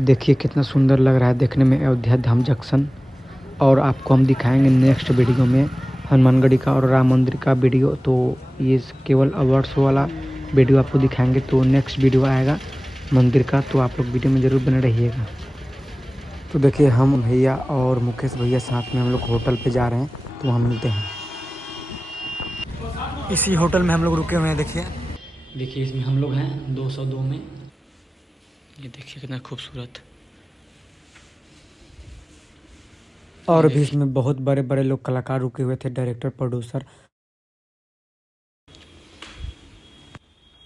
देखिए कितना सुंदर लग रहा है देखने में अयोध्या धाम जंक्शन। और आपको हम दिखाएंगे नेक्स्ट वीडियो में हनुमानगढ़ी का और राम मंदिर का वीडियो। तो ये केवल अवार्ड्स वाला वीडियो आपको दिखाएंगे। तो नेक्स्ट वीडियो आएगा मंदिर का, तो आप लोग वीडियो में ज़रूर बने रहिएगा। तो देखिए हम भैया और मुकेश भैया साथ में हम लोग होटल पे जा रहे हैं, तो वहाँ मिलते हैं। इसी होटल में हम लोग रुके हुए हैं। देखिए इसमें हम लोग हैं 202 में। ये देखिए कितना खूबसूरत। और भी इसमें बहुत बड़े बड़े लोग कलाकार रुके हुए थे, डायरेक्टर प्रोड्यूसर।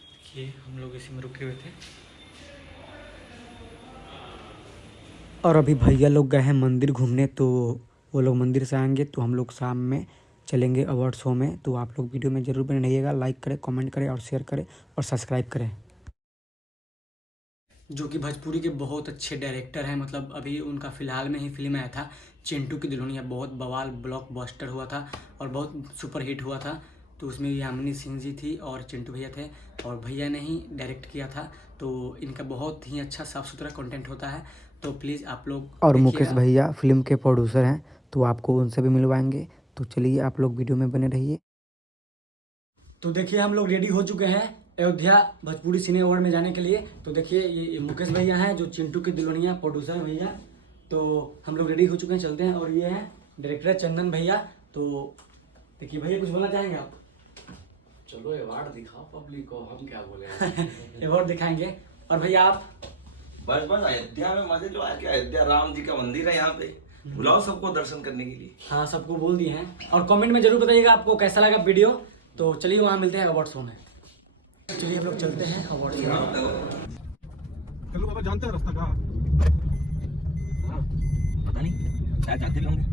देखिए हम लोग इसी में रुके हुए थे। और अभी भैया लोग गए हैं मंदिर घूमने, तो वो लोग मंदिर से आएंगे तो हम लोग शाम में चलेंगे अवार्ड शो में। तो आप लोग वीडियो में ज़रूर बने रहिएगा। लाइक करें, कमेंट करें और शेयर करें और सब्सक्राइब करें। जो कि भोजपुरी के बहुत अच्छे डायरेक्टर हैं। मतलब अभी उनका फ़िलहाल में ही फिल्म आया था चिंटू की दुल्हनिया, बहुत बवाल ब्लॉकबस्टर हुआ था और बहुत सुपर हिट हुआ था। तो उसमें यामिनी सिंह जी थी और चिंटू भैया थे और भैया ने ही डायरेक्ट किया था। तो इनका बहुत ही अच्छा साफ़ सुथरा कंटेंट होता है, तो प्लीज़ आप लोग। और मुकेश भैया फिल्म के प्रोड्यूसर हैं, तो आपको उनसे भी मिलवाएंगे। तो चलिए आप लोग वीडियो में बने रहिए। तो देखिए हम लोग रेडी हो चुके हैं अयोध्या भोजपुरी सिने अवार्ड में जाने के लिए। तो देखिए ये मुकेश भैया हैं जो चिंटू की दुल्हनिया प्रोड्यूसर भैया। तो हम लोग रेडी हो चुके हैं, चलते हैं। और ये हैं डायरेक्टर चंदन भैया। तो देखिए भैया कुछ बोलना चाहेंगे आप? चलो अवार्ड दिखाओ पब्लिक को, हम क्या बोले। अवार्ड दिखाएंगे। और भैया आप? बस बस अयोध्या में मजे जो है कि अयोध्या राम जी का मंदिर है, यहाँ पे बुलाओ सबको दर्शन करने के लिए। हाँ सबको बोल दिए हैं। और कमेंट में जरूर बताइएगा आपको कैसा लगा वीडियो। तो चलिए वहाँ मिलते हैं अवार्ड शो में। चलिए हम लोग चलते हैं अवार्ड शो में। चलो बाबा, जानते हैं रास्ता कहाँ? पता नहीं, शायद जानते भी होंगे।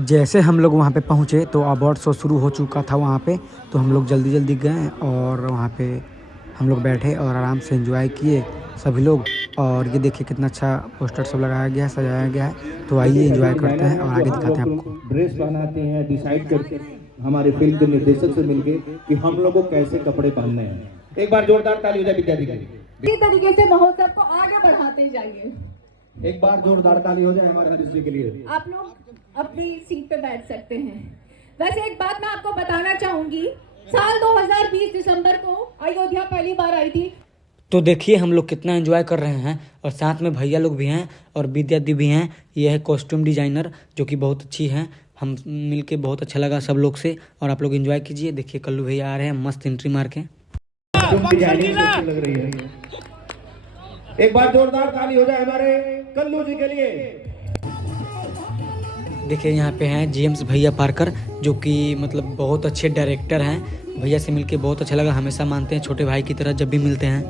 जैसे हम लोग वहाँ पे पहुँचे तो अवार्ड शो शुरू हो चुका था वहाँ पे। तो हम लोग जल्दी जल्दी गए और वहाँ पे हम लोग बैठे और आराम से एंजॉय किए सभी लोग। और ये देखिए कितना अच्छा पोस्टर सब लगाया गया है, सजाया गया है। तो आइए एंजॉय करते हैं और आगे दिखाते हैं आपको। ड्रेस बनाते हैं, डिसाइड करते हैं हमारे फिल्म के निर्देशक से मिलके कि हम लोगों को कैसे कपड़े पहनने हैं। एक बार जोरदार ताली हो जाए विद्या जी के लिए। इसी तरीके से महोत्सव को आगे बढ़ाते जाइए। एक बार जोरदार ताली हो जाए हमारे हरीश जी के लिए। आप लोग अपनी सीट पे बैठ सकते हैं। वैसे एक बात मैं आपको बताना चाहूंगी, साल 2020 दिसंबर को अयोध्या पहली बार आई थी। तो देखिए हम लोग कितना एंजॉय कर रहे हैं और साथ में भैया लोग भी हैं और विद्या दी भी हैं। ये है कॉस्ट्यूम डिजाइनर जो कि बहुत अच्छी हैं। हम मिलके बहुत अच्छा लगा सब लोग से। और आप लोग एंजॉय कीजिए। देखिए कल्लू भैया आ रहे हैं मस्त एंट्री मार के। डिजाइनिंग अच्छी लग रही है। एक बार जोरदार ताली हो जाए हमारे कल्लू जी के लिए। देखिए यहाँ पे हैं जेम्स भैया पार्कर जो कि मतलब बहुत अच्छे डायरेक्टर हैं। भैया से मिलके बहुत अच्छा लगा। हमेशा मानते हैं छोटे भाई की तरह जब भी मिलते हैं।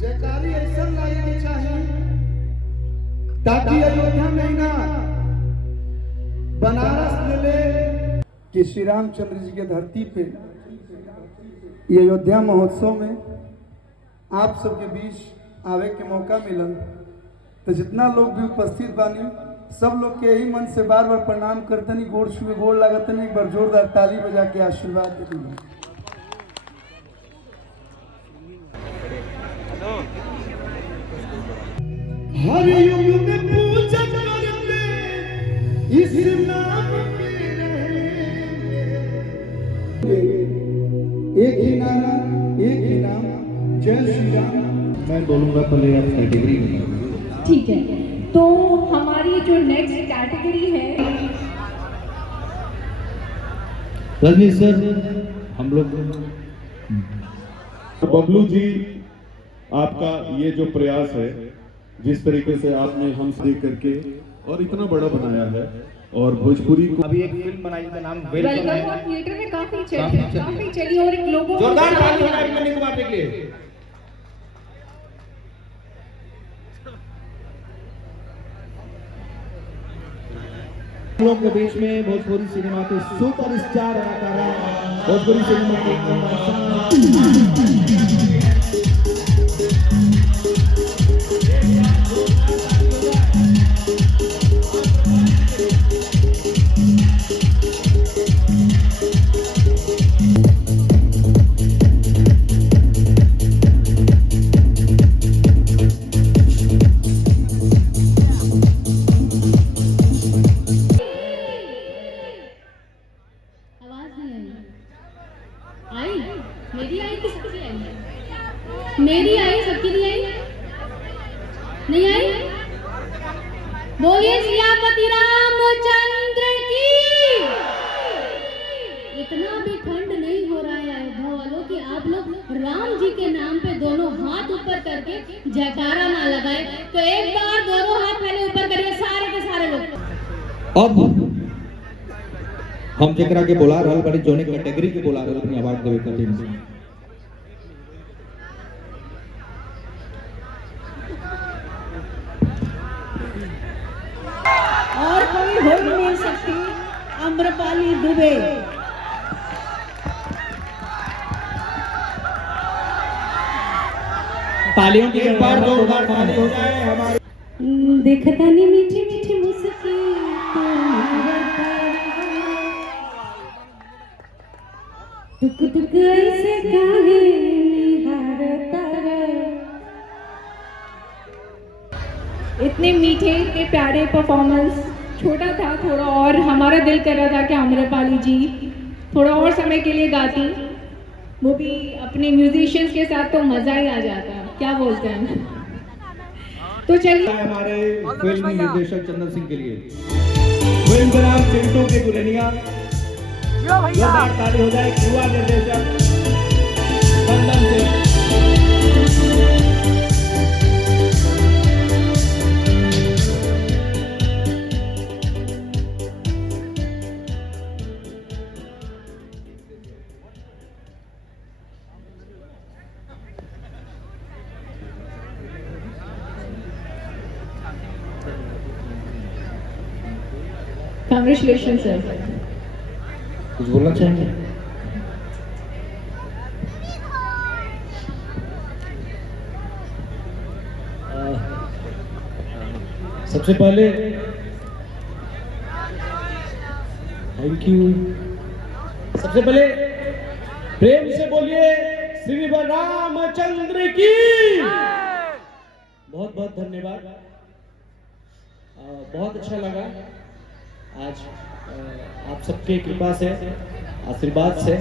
जयकारी ऐसा लाने चाहिए ताकि अयोध्या में ना बनारस मिले कि श्री रामचंद्र जी के धरती पे ये अयोध्या महोत्सव में आप सबके बीच आवे के मौका मिलन। तो जितना लोग भी उपस्थित बानी सब लोग के यही मन से बार बार प्रणाम करतनी, गोड़ छुए गोड़ लागतनी। एक बार जोरदार ताली बजा के आशीर्वाद दे दी। हर युग में पूजा करते इस नाम के एक ही नारा एक ही नाम, जय श्री राम। मैं बोलूंगा पहले आप कैटेगरी में। ठीक है, तो हमारी जो नेक्स्ट कैटेगरी है, रजनी सर, हम लोग बबलू जी, आपका ये जो प्रयास है, जिस तरीके से आपने हम देख करके और इतना बड़ा बनाया है और भोजपुरी को अभी एक फिल्म बनाई जिसका नाम वेलकम और थिएटर में काफी चली और एक लोगों जोरदार ताली हो जाए मनी कुमार के लिए। हम लोग के बीच में भोजपुरी सिनेमा के सुपरस्टार अदाकारा भोजपुरी सिनेमा के आवाज नहीं आई। आई मेरी आई कि सबकी आई? मेरी आई, सबकी नहीं आई? नहीं आई? बोलिए सियापति रामचंद्र की। इतना भी ठंड नहीं हो रहा है अयोध्या वालों कि आप लोग राम जी के नाम पे दोनों हाथ ऊपर करके जयकारा ना लगाए। तो एक बार दोनों हाथ पहले ऊपर करिए सारे के सारे लोग। अब हम जेकरा के बोला रहल बड़ी जोने कैटेगरी के बोला रहल अपनी अवार्ड देवे खातिर। और कोई हो ही नहीं सकती आम्रपाली दुबे। तालियों की एक बार 2 बार ताली हो जाए हमारे। देखता नहीं मीठी मीठी मुस्की टुक टुक ऐसे काहे निहारता रे। इतने मीठे इतने प्यारे परफॉर्मेंस। छोटा था थोड़ा और हमारा दिल कर रहा था कि आम्रपाली जी थोड़ा और समय के लिए गाती, वो भी अपने म्यूजिशियंस के साथ, तो मजा ही आ जाता। क्या बोलते हैं? तो चलिए हमारे फिल्म निर्देशक चंदन सिंह के लिए फिल्म का नाम चिंटू की दुल्हनिया। जोरदार ताली हो जाए युवा निर्देशक चंदन सिंह। Congratulation sir. कुछ बोलना चाहेंगे? सबसे पहले थैंक यू। सबसे पहले प्रेम से बोलिए श्री रामचंद्र की बहुत बहुत धन्यवाद। बहुत अच्छा लगा आज आप सबके कृपा से आशीर्वाद से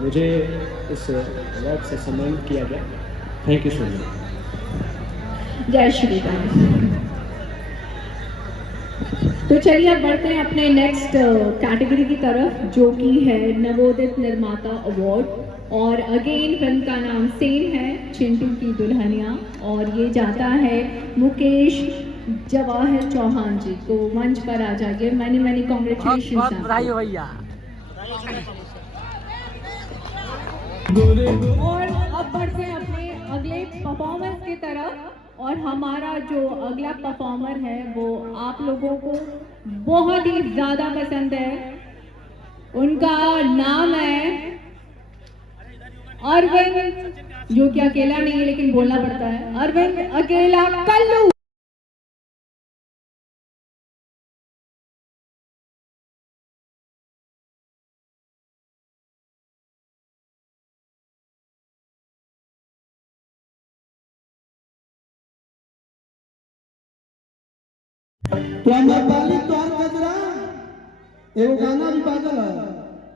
मुझे इस अवार्ड से सम्मानित किया गया। Thank you so much. जय श्री राम। तो चलिए अब बढ़ते हैं अपने नेक्स्ट कैटेगरी की तरफ, जो कि है नवोदित निर्माता अवार्ड। और अगेन फिल्म का नाम सेम है, चिंटू की दुल्हनिया, और ये जाता है मुकेश जवाहर चौहान जी को। मंच पर आ जाइए। मैनी कॉन्ग्रेचुलेशन भैया। और अब बढ़ते हैं अपने अगले परफॉर्मेंस की तरफ। और हमारा जो अगला परफॉर्मर है वो आप लोगों को बहुत ही ज़्यादा पसंद है। उनका नाम है अरविंद, जो कि अकेला नहीं है लेकिन बोलना पड़ता है, अरविंद अकेला कल्लू। तो आम्रपाली तोहर कजरा एगो गाना भी बाजल है,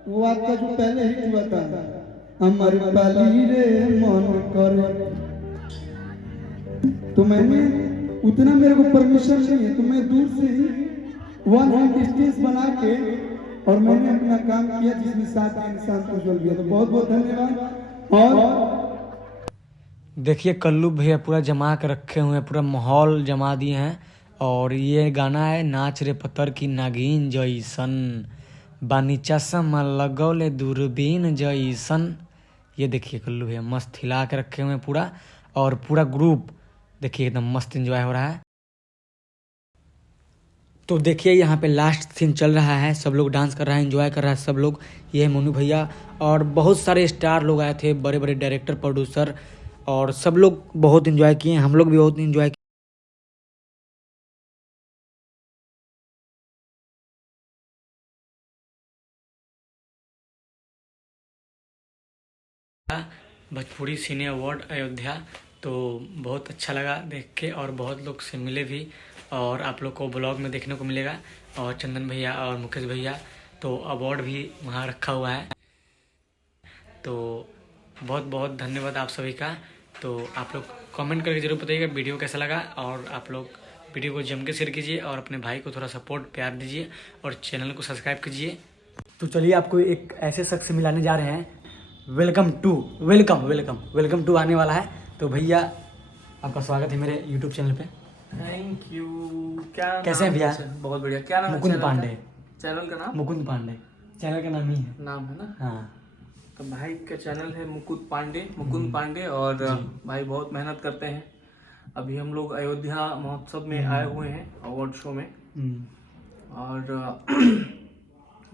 वो आपका जो पहले हिट हुआ था, आम्रपाली रे मन करे। तो मैंने उतना मेरे को परमिशन नहीं है, तो मैं दूर से ही 1 हैंड डिस्टेंस बना के और मैंने अपना काम किया, जिसमें 7 इंसान को जल गया। तो बहुत बहुत धन्यवाद। और देखिए कल्लू भैया पूरा जमा के रखे हुए हैं, पूरा माहौल जमा दिए हैं। और ये गाना है नाच रे पत्थर की नागिन जैसन, बानी चश्मा लगौले दूरबीन जैसन। ये देखिए कल्लू भैया मस्त हिला के रखे हुए हैं पूरा, और पूरा ग्रुप देखिए एकदम मस्त एंजॉय हो रहा है। तो देखिए यहाँ पे लास्ट सीन चल रहा है, सब लोग डांस कर रहा है, एंजॉय कर रहा है सब लोग। ये है मोनू भैया और बहुत सारे स्टार लोग आए थे, बड़े बड़े डायरेक्टर, प्रोड्यूसर, और सब लोग बहुत एंजॉय किए, हम लोग भी बहुत एंजॉय किए। भोजपुरी सिने अवार्ड अयोध्या, तो बहुत अच्छा लगा देख के और बहुत लोग से मिले भी, और आप लोग को ब्लॉग में देखने को मिलेगा। और चंदन भैया और मुकेश भैया, तो अवार्ड भी वहाँ रखा हुआ है। तो बहुत बहुत धन्यवाद आप सभी का। तो आप लोग कमेंट करके ज़रूर बताइएगा वीडियो कैसा लगा, और आप लोग वीडियो को जम के शेयर कीजिए और अपने भाई को थोड़ा सपोर्ट प्यार दीजिए और चैनल को सब्सक्राइब कीजिए। तो चलिए आपको एक ऐसे शख्स से मिलाने जा रहे हैं, वेलकम टू आने वाला है। तो भैया आपका स्वागत है मेरे यूट्यूब चैनल पे। Thank you. क्या कैसे हैं भैया? बहुत बढ़िया। क्या नाम है मुकुंद पांडे। चैनल का नाम? मुकुंद पांडे चैनल का नाम ही है। नाम है ना? हाँ। तो भाई का चैनल है मुकुंद पांडे और भाई बहुत मेहनत करते हैं। अभी हम लोग अयोध्या महोत्सव में आए हुए हैं, अवार्ड शो में, और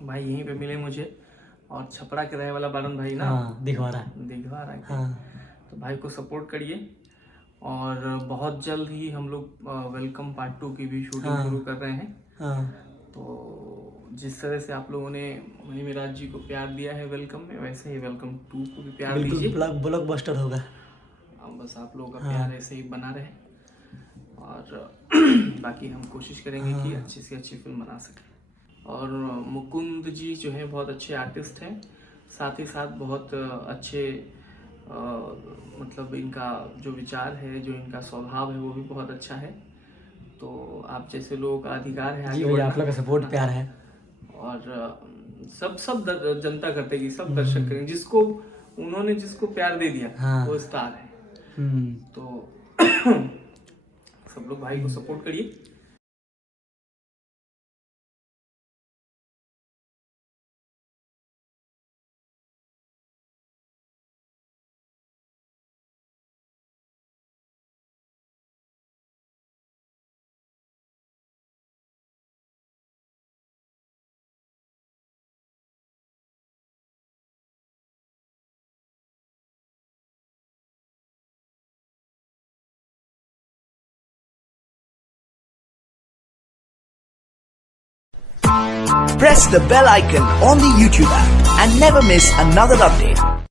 भाई यहीं पे मिले मुझे, और छपरा के रहे वाला बालन भाई ना। हाँ, दिखवा रहा है। हाँ। तो भाई को सपोर्ट करिए, और बहुत जल्द ही हम लोग वेलकम पार्ट 2 की भी शूटिंग शुरू कर रहे हैं। हाँ। तो जिस तरह से आप लोगों ने मणि मिराज जी को प्यार दिया है वेलकम में, वैसे ही वेलकम 2 को भी प्यार दीजिए। ब्लॉकबस्टर होगा। बस आप लोगों का प्यार ऐसे ही बना रहे, और बाकी हम कोशिश करेंगे कि अच्छी से अच्छी फिल्म बना सकें। और मुकुंद जी जो है बहुत अच्छे आर्टिस्ट हैं, साथ ही साथ बहुत अच्छे मतलब इनका जो विचार है, जो इनका स्वभाव है, वो भी बहुत अच्छा है। तो आप जैसे लोगों का अधिकार है आगे बढ़ना। आप लोग का सपोर्ट प्यार है, और सब जनता करतेगी, सब दर्शक करेंगे। जिसको प्यार दे दिया वो स्टार है। तो सब लोग भाई को सपोर्ट करिए। Press the bell icon on the YouTube app and never miss another update.